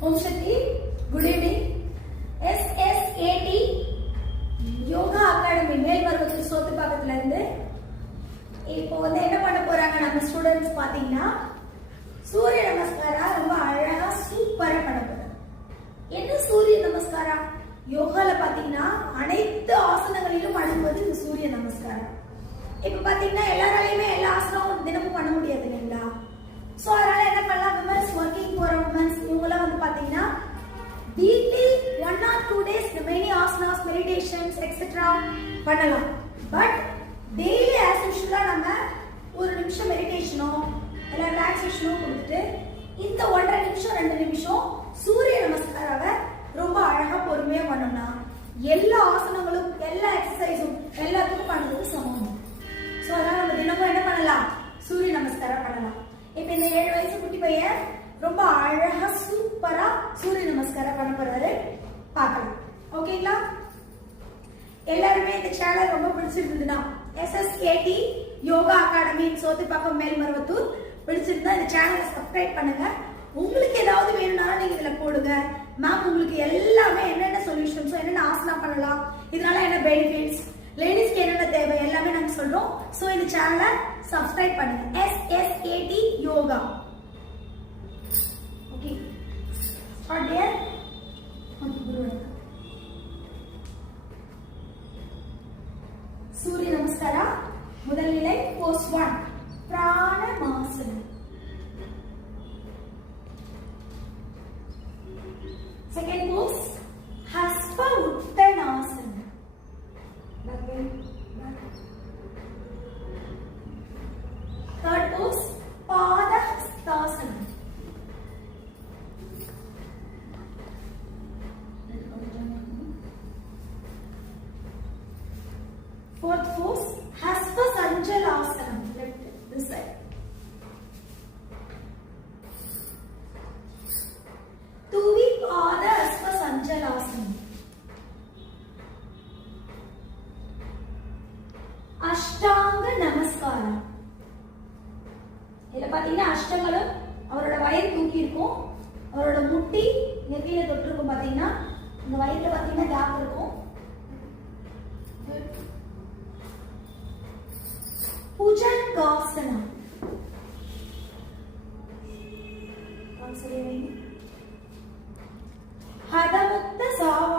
Om Shakti, good evening. SSAT Yoga academy Melmaruvathur சோத்துப்பாக்கத்துல இருந்து இப்போ என்ன பண்ண போறாங்க நம்ம ஸ்டூடெண்ட்ஸ் பாத்தீங்கன்னா சூரிய நமஸ்காரா ரொம்ப அழகா சூப்பரா பண்ண போறாங்க. என்ன சூரிய நமஸ்காரா? யோகால பாத்தீங்கன்னா அனைத்து ஆசனங்களிலும் அடங்குவது இந்த சூரிய நமஸ்காரம். இப்ப பாத்தீங்கன்னா எல்லாராலையுமே எல்லா ஆசனமும் தினமும் பண்ண முடியாது இல்லைங்களா? சோ அதனால என்ன பண்ணலாம், விமன்ஸ் ஒர்க்கிங் போற விமன்ஸ் இவங்கெல்லாம் பாத்தீங்கன்னா weekly 1 or 2 days the many asanas, meditations etc பண்ணலாம். பட் டெய்லி as usual நம்ம ஒரு நிமிஷம் மெடிடேஷனோ இல்ல ரிலாக்ஸேஷனோ கொடுத்துட்டு இந்த 1.5 நிமிஷம் 2 நிமிஷம் சூரிய நமஸ்காராவை ரொம்ப அழகா பொறுமையா பண்ணோம்னா எல்லா ஆசனங்களும் எல்லா எக்ஸசைஸும் எல்லாத்துக்கும் பண்றதுக்கு சமம். சோ அதனால நம்ம தினமும் என்ன பண்ணலாம், சூரிய நமஸ்காரம் பண்ணலாம். இப்ப இந்த 7 வயசு குட்டி பையன் ரொம்ப அழகா சூப்பரா சூரிய நமஸ்காரம் பண்ண போறாரு, பார்க்கலாம். ஓகேங்களா? எல்லாருமே இந்த சேனல் ரொம்ப பிடிச்சிருந்ததுன்னா SSAT யோகா அகாடமி சோத்துப்பாக்கம் மேல்மருவத்தூர் பிடிச்சிருந்தா இந்த சேனலை சப்ஸ்கிரைப் பண்ணுங்க. உங்களுக்கு ஏதாவது வேணும்னாலும் நீங்க இதுல போடுங்க. மேம் உங்களுக்கு எல்லாமே என்னென்ன சொல்யூஷன்ஸோ என்னென்ன ஆசனா பண்ணலாம், இதனால என்ன பெனிஃபிட்ஸ், லேடிஸ்க்கு என்னென்ன தேவை எல்லாமே நாங்க சொல்றோம். சோ இந்த சேனலை சப்ஸ்கிரைப் பண்ணுங்க. SSAT yoga. Okay. Start there. சூரிய நமஸ்காரா முதல் நிலை போஸ் 1 பிராணமாசனம். செகண்ட் போஸ் ஹஸ்ப உத்தனாசனம். தேர்ட் போஸ் பாதஹஸ்தாசனம். Fourth pose, Haspa Sanjalasanam, left this side. Tuvi Pada Haspa Sanjalasanam. Ashtanga Namaskaram. இதில் பார்த்தீங்கன்னா அஷ்டங்களும் அவரோட வயிறு தூக்கி இருக்கும், அவரோட முட்டி நெத்தியில தொட்டிருக்கும். பார்த்தீங்கன்னா இந்த வயிறுல பார்த்தீங்கன்னா கேப் இருக்கும். Bhujangasana. Hadamukta Savasana.